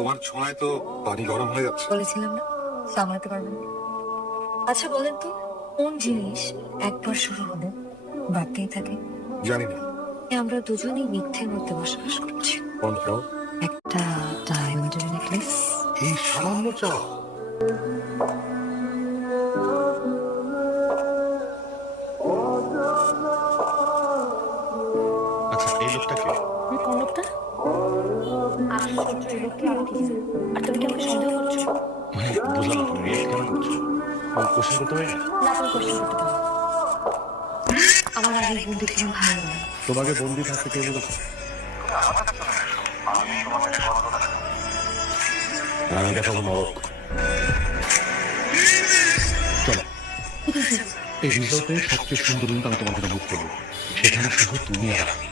তোমার ছোঁয়ায় তো পানি গরম হয়ে যাচ্ছে। বলেছিলাম না সামলাতে পারবেন। আচ্ছা বলেন তো, কোন জিনিস একবার শুরু হলে বাড়তেই থাকে? জানি না। আমরা দুজনেই মিথ্যের মধ্যে বসবাস করছি। কোনটা? একটা ডায়মন্ডের নেকলেস। এই সামান্য চাও? আচ্ছা, এই লোকটাকে কোন লোকটা? আশ্চর্য, এই লোককে আমি ঠিক জানি। আর তুমি কি আমাকে সন্দেহ করছো? মানে বুঝলাম না, তুমি রিয়েক্ট কেন করছো? কোশ্চেন করতে পারি না? না, তুমি কোশ্চেন করতে পারো। আমার আগে বন্ধু ছিলাম ভালো না। তোমাকে বন্দি থাকতে কে বলেছে? আমি দেখাবো নরক। চলো, এই রিসোর্টে সবচেয়ে সুন্দর রুমটা আমি তোমার জন্য বুক করবো। সেখানে শুধু তুমি আর আমি।